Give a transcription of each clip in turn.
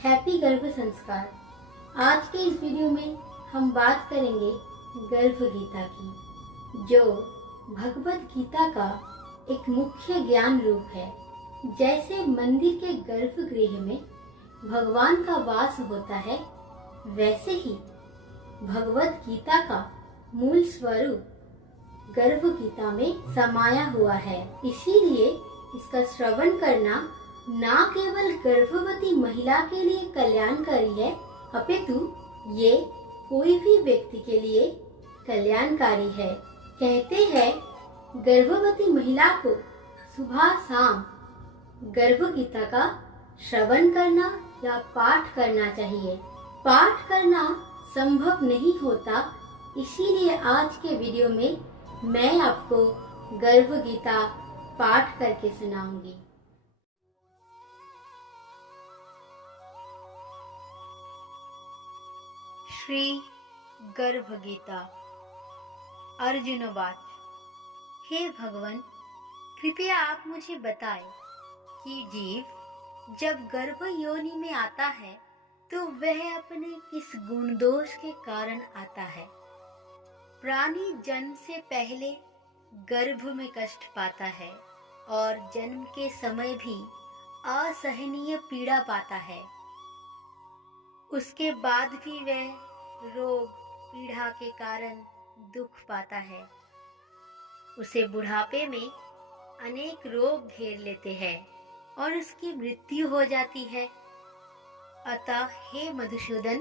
Happy गर्भ संस्कार। आज के इस वीडियो में हम बात करेंगे गर्भ गीता की, जो भगवत गीता का एक मुख्य ज्ञान रूप है। जैसे मंदिर के गर्भगृह में भगवान का वास होता है, वैसे ही भगवत गीता का मूल स्वरूप गर्भ गीता में समाया हुआ है। इसीलिए इसका श्रवण करना ना केवल गर्भवती महिला के लिए कल्याणकारी है, अपितु ये कोई भी व्यक्ति के लिए कल्याणकारी है। कहते हैं गर्भवती महिला को सुबह शाम गर्भ गीता का श्रवण करना या पाठ करना चाहिए। पाठ करना संभव नहीं होता, इसीलिए आज के वीडियो में मैं आपको गर्भ गीता पाठ करके सुनाऊंगी। श्री गर्भ गीता। अर्जुनवाच। हे भगवान, कृपया आप मुझे बताएं कि जीव जब गर्भ योनि में आता है तो वह अपने किस गुण दोष के कारण आता है। प्राणी जन्म से पहले गर्भ में कष्ट पाता है और जन्म के समय भी असहनीय पीड़ा पाता है। उसके बाद भी वह रोग पीड़ा के कारण दुख पाता है। उसे बुढ़ापे में अनेक रोग घेर लेते हैं और उसकी मृत्यु हो जाती है। अतः हे मधुसूदन,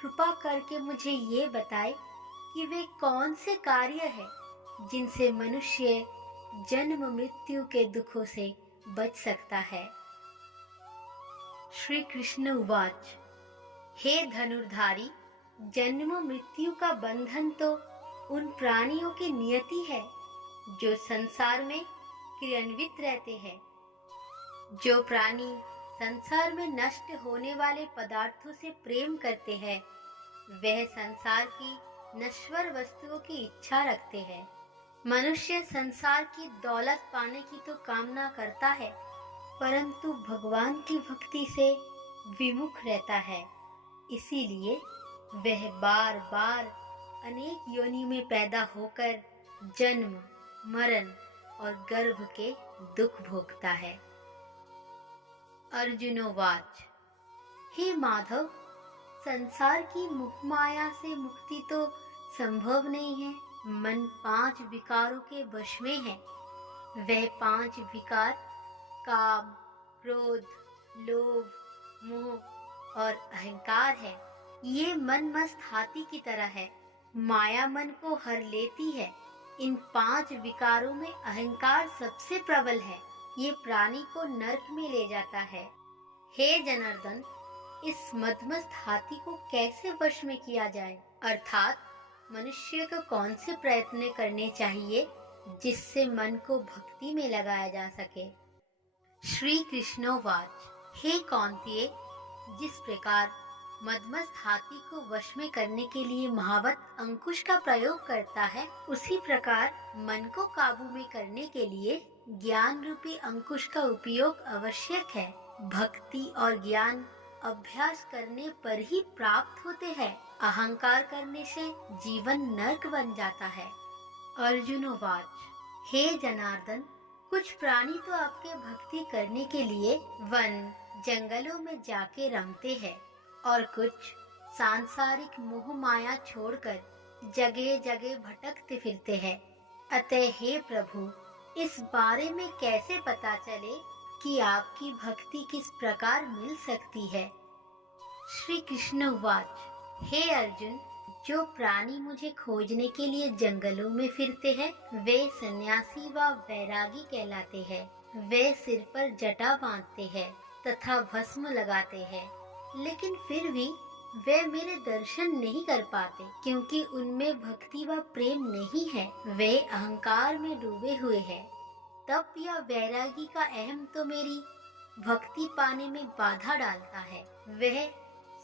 कृपा करके मुझे ये बताए कि वे कौन से कार्य है जिनसे मनुष्य जन्म मृत्यु के दुखों से बच सकता है। श्री कृष्ण उवाच। हे धनुर्धारी, जन्म मृत्यु का बंधन तो उन प्राणियों की नियति है जो संसार में क्रियान्वित रहते हैं। जो प्राणी संसार में नष्ट होने वाले पदार्थों से प्रेम करते हैं, वह संसार की नश्वर वस्तुओं की इच्छा रखते हैं। मनुष्य संसार की दौलत पाने की तो कामना करता है, परंतु भगवान की भक्ति से विमुख रहता है। इसीलिए वह बार बार अनेक योनि में पैदा होकर जन्म, मरण और गर्भ के दुख भोगता है। अर्जुनोवाच। हे माधव, संसार की मोह माया से मुक्ति तो संभव नहीं है। मन 5 विकारों के वश में है। वह 5 विकार काम, क्रोध, लोभ, मोह और अहंकार है। ये मन मस्त हाथी की तरह है, माया मन को हर लेती है। इन 5 विकारों में अहंकार सबसे प्रबल है। ये प्राणी को नरक में ले जाता है। हे जनार्दन, इस मदमस्त हाथी को कैसे वश में किया जाए? अर्थात मनुष्य को कौन से प्रयत्न करने चाहिए जिससे मन को भक्ति में लगाया जा सके। श्री कृष्णोवाच। हे कौन्तेय, जिस प्रकार मदमस्त हाथी को वश में करने के लिए महावत अंकुश का प्रयोग करता है, उसी प्रकार मन को काबू में करने के लिए ज्ञान रूपी अंकुश का उपयोग आवश्यक है। भक्ति और ज्ञान अभ्यास करने पर ही प्राप्त होते हैं। अहंकार करने से जीवन नरक बन जाता है। अर्जुनोवाच। हे जनार्दन, कुछ प्राणी तो आपके भक्ति करने के लिए वन जंगलों में जाके रमते हैं और कुछ सांसारिक मोह माया छोड़कर जगह जगह भटकते फिरते हैं। अतः हे प्रभु, इस बारे में कैसे पता चले कि आपकी भक्ति किस प्रकार मिल सकती है। श्री कृष्ण उवाच। हे अर्जुन, जो प्राणी मुझे खोजने के लिए जंगलों में फिरते हैं, वे सन्यासी व वैरागी कहलाते हैं। वे सिर पर जटा बांधते हैं तथा भस्म लगाते हैं, लेकिन फिर भी वे मेरे दर्शन नहीं कर पाते, क्योंकि उनमें भक्ति व प्रेम नहीं है। वे अहंकार में डूबे हुए हैं। तप या वैरागी का अहम तो मेरी भक्ति पाने में बाधा डालता है। वह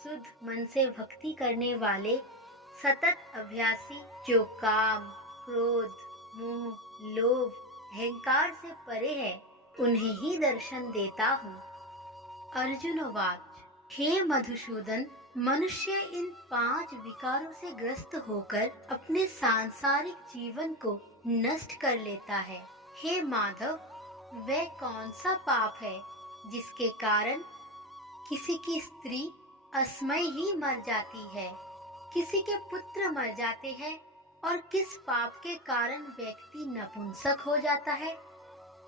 शुद्ध मन से भक्ति करने वाले सतत अभ्यासी, जो काम, क्रोध, मोह, लोभ, अहंकार से परे है, उन्हें ही दर्शन देता हूँ। अर्जुनोवाच। हे मधुसूदन, मनुष्य इन 5 विकारों से ग्रस्त होकर अपने सांसारिक जीवन को नष्ट कर लेता है। हे माधव, वह कौन सा पाप है जिसके कारण किसी की स्त्री असमय ही मर जाती है, किसी के पुत्र मर जाते हैं, और किस पाप के कारण व्यक्ति नपुंसक हो जाता है?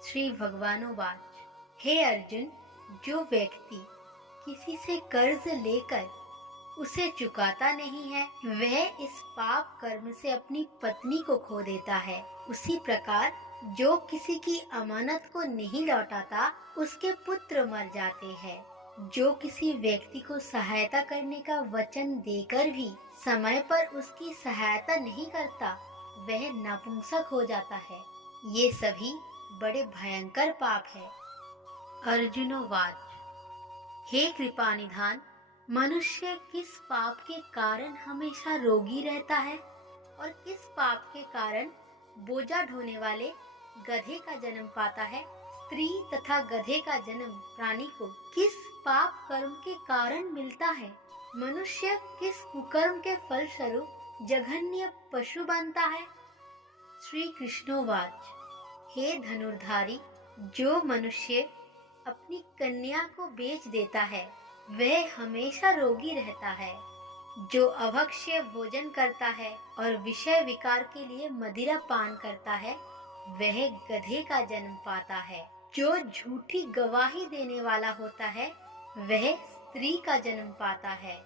श्री भगवानुवाच, हे अर्जुन, जो व्यक्ति किसी से कर्ज लेकर उसे चुकाता नहीं है, वह इस पाप कर्म से अपनी पत्नी को खो देता है। उसी प्रकार जो किसी की अमानत को नहीं लौटाता, उसके पुत्र मर जाते हैं। जो किसी व्यक्ति को सहायता करने का वचन देकर भी समय पर उसकी सहायता नहीं करता, वह नपुंसक हो जाता है। ये सभी बड़े भयंकर पाप है। अर्जुनोवाच, हे कृपानिधान, मनुष्य किस पाप के कारण हमेशा रोगी रहता है और किस पाप के कारण बोझा ढोने वाले गधे का जन्म पाता है? स्त्री तथा गधे का जन्म प्राणी को किस पाप कर्म के कारण मिलता है? मनुष्य किस कुकर्म के फलस्वरूप जघन्य पशु बनता है? श्री कृष्णोवाच, हे धनुर्धारी, जो मनुष्य अपनी कन्या को बेच देता है, वह हमेशा रोगी रहता है। जो अभक्ष्य भोजन करता है और विषय विकार के लिए मदिरा पान करता है, वह गधे का जन्म पाता है। जो झूठी गवाही देने वाला होता है, वह स्त्री का जन्म पाता है।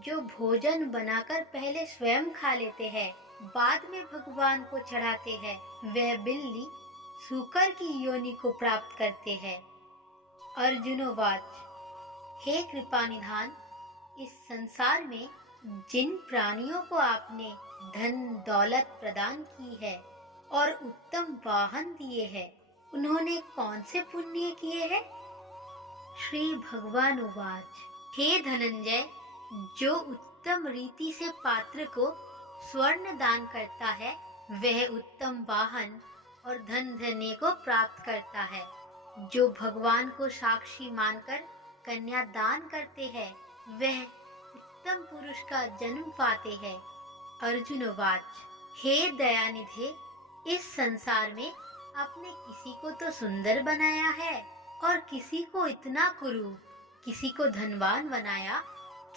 जो भोजन बनाकर पहले स्वयं खा लेते हैं, बाद में भगवान को चढ़ाते हैं, वह बिल्ली सूकर की योनि को प्राप्त करते हैं। अर्जुनोवाच, हे कृपानिधान, इस संसार में जिन प्राणियों को आपने धन दौलत प्रदान की है और उत्तम वाहन दिए हैं, उन्होंने कौन से पुण्य किए हैं? श्री भगवान उवाच, हे धनंजय, जो उत्तम रीति से पात्र को स्वर्ण दान करता है, वह उत्तम वाहन और धन धन्य को प्राप्त करता है। जो भगवान को साक्षी मानकर कन्या दान करते हैं, वह उत्तम पुरुष का जन्म पाते हैं। अर्जुनोवाच, हे दयानिधे, इस संसार में आपने किसी को तो सुंदर बनाया है और किसी को इतना कुरूप, किसी को धनवान बनाया,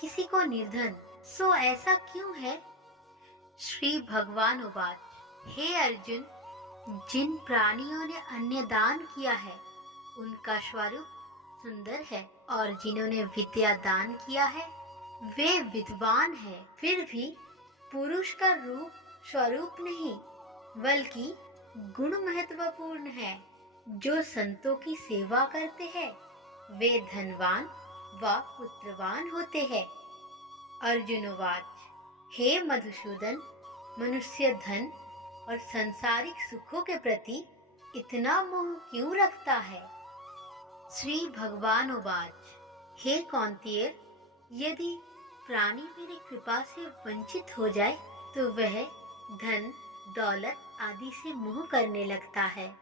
किसी को निर्धन, सो ऐसा क्यों है? श्री भगवान उवाच, हे अर्जुन, जिन प्राणियों ने अन्य दान किया है, उनका स्वरूप सुंदर है, और जिन्होंने विद्या दान किया है, वे विद्वान हैं। फिर भी पुरुष का रूप स्वरूप नहीं, बल्कि गुण महत्वपूर्ण है। जो संतों की सेवा करते हैं, वे धनवान व पुत्रवान होते हैं। अर्जुनोवाच, हे मधुसूदन, मनुष्य धन और सांसारिक सुखों के प्रति इतना मोह क्यों रखता है? श्री भगवान उवाच, हे कौन्तेय, यदि प्राणी मेरी कृपा से वंचित हो जाए, तो वह धन दौलत आदि से मोह करने लगता है।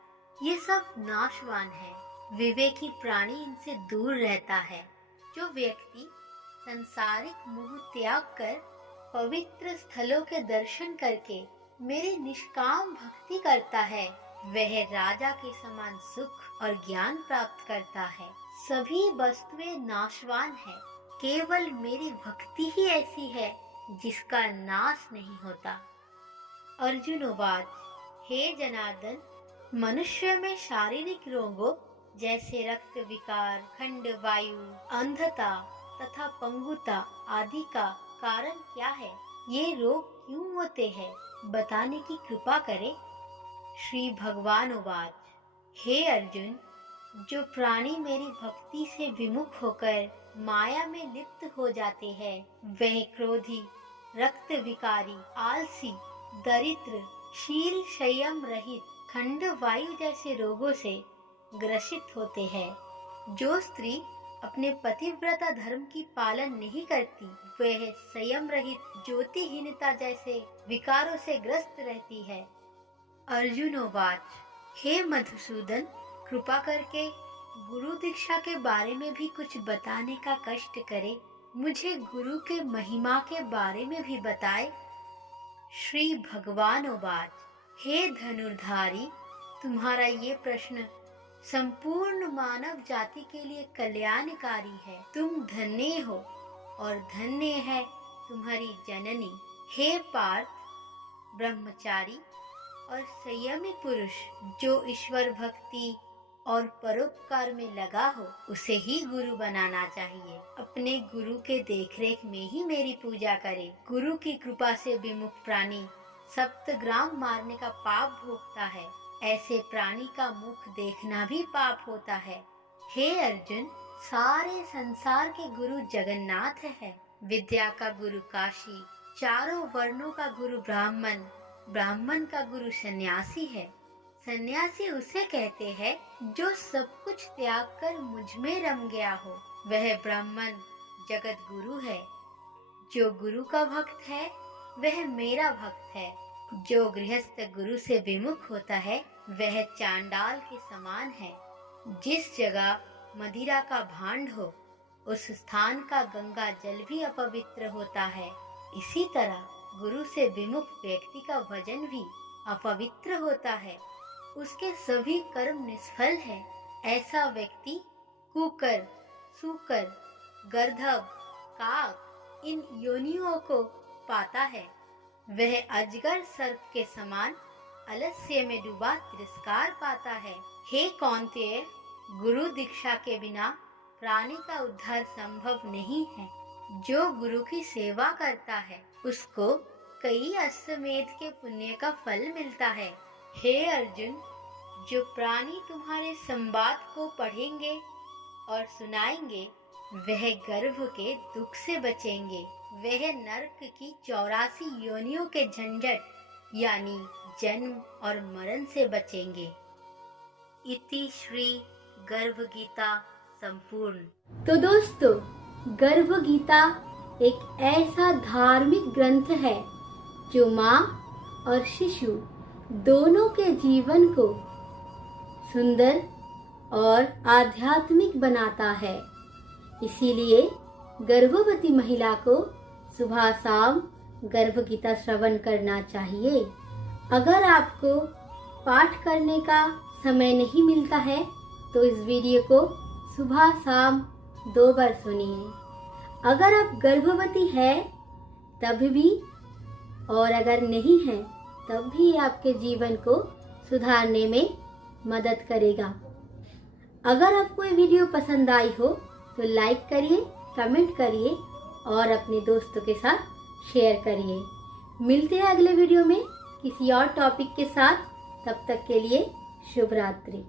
ये सब नाशवान है। विवेकी प्राणी इनसे दूर रहता है। जो व्यक्ति संसारिक मोह त्याग कर पवित्र स्थलों के दर्शन करके मेरी निष्काम भक्ति करता है, वह राजा के समान सुख और ज्ञान प्राप्त करता है। सभी वस्तुएं नाशवान है, केवल मेरी भक्ति ही ऐसी है जिसका नाश नहीं होता। अर्जुनोवाच, हे जनार्दन, मनुष्य में शारीरिक रोगों जैसे रक्त विकार, खंड वायु, अंधता तथा पंगुता आदि का कारण क्या है? ये रोग क्यों होते हैं? बताने की कृपा करें। श्री भगवान उवाच, हे अर्जुन, जो प्राणी मेरी भक्ति से विमुख होकर माया में लिप्त हो जाते हैं, वह क्रोधी, रक्त विकारी, आलसी, दरिद्र, शील संयम रहित, खंड वायु जैसे रोगों से ग्रसित होते हैं। जो स्त्री अपने पतिव्रता धर्म की पालन नहीं करती, वह संयम रहित, ज्योतिहीनता जैसे विकारों से ग्रस्त रहती है। अर्जुनोवाच, हे मधुसूदन, कृपा करके गुरु दीक्षा के बारे में भी कुछ बताने का कष्ट करे, मुझे गुरु के महिमा के बारे में भी बताए। श्री भगवान उवाच, हे धनुर्धारी, तुम्हारा ये प्रश्न संपूर्ण मानव जाति के लिए कल्याणकारी है। तुम धन्य हो और धन्य है तुम्हारी जननी। हे पार्थ, ब्रह्मचारी और संयमी पुरुष जो ईश्वर भक्ति और परोपकार में लगा हो, उसे ही गुरु बनाना चाहिए। अपने गुरु के देखरेख में ही मेरी पूजा करे। गुरु की कृपा से विमुख प्राणी सप्तग्राम मारने का पाप भोगता है। ऐसे प्राणी का मुख देखना भी पाप होता है। हे अर्जुन, सारे संसार के गुरु जगन्नाथ है। विद्या का गुरु काशी, चारों वर्णों का गुरु ब्राह्मण, ब्राह्मण का गुरु सन्यासी है। सन्यासी उसे कहते हैं जो सब कुछ त्याग कर मुझ में रम गया हो। वह ब्राह्मण जगत गुरु है। जो गुरु का भक्त है वह मेरा भक्त है। जो गृहस्थ गुरु से विमुख होता है वह चांडाल के समान है। जिस जगह मदिरा का भांड हो, उस स्थान का गंगा जल भी अपवित्र होता है। इसी तरह गुरु से विमुख व्यक्ति का वचन भी अपवित्र होता है। उसके सभी कर्म निष्फल है। ऐसा व्यक्ति कुकर, सूकर, गर्दभ, काक इन योनियों को पाता है। वह अजगर सर्प के समान आलस्य में डूबा तिरस्कार पाता है। हे कौन्तेय, गुरु दीक्षा के बिना प्राणी का उद्धार संभव नहीं है। जो गुरु की सेवा करता है उसको कई अश्वमेध के पुण्य का फल मिलता है। हे अर्जुन, जो प्राणी तुम्हारे संवाद को पढ़ेंगे और सुनाएंगे वह गर्भ के दुख से बचेंगे। वह नरक की 84 योनियों के झंझट यानी जन्म और मरण से बचेंगे। इति श्री गर्भ गीता संपूर्ण। तो दोस्तों, गर्भ गीता एक ऐसा धार्मिक ग्रंथ है जो माँ और शिशु दोनों के जीवन को सुंदर और आध्यात्मिक बनाता है। इसीलिए गर्भवती महिला को सुबह शाम गर्भ गीता श्रवण करना चाहिए। अगर आपको पाठ करने का समय नहीं मिलता है तो इस वीडियो को सुबह शाम 2 बार सुनिए। अगर आप गर्भवती है तब भी और अगर नहीं है तब भी आपके जीवन को सुधारने में मदद करेगा। अगर आपको ये वीडियो पसंद आई हो तो लाइक करिए, कमेंट करिए और अपने दोस्तों के साथ शेयर करिए। मिलते हैं अगले वीडियो में किसी और टॉपिक के साथ। तब तक के लिए शुभ रात्रि।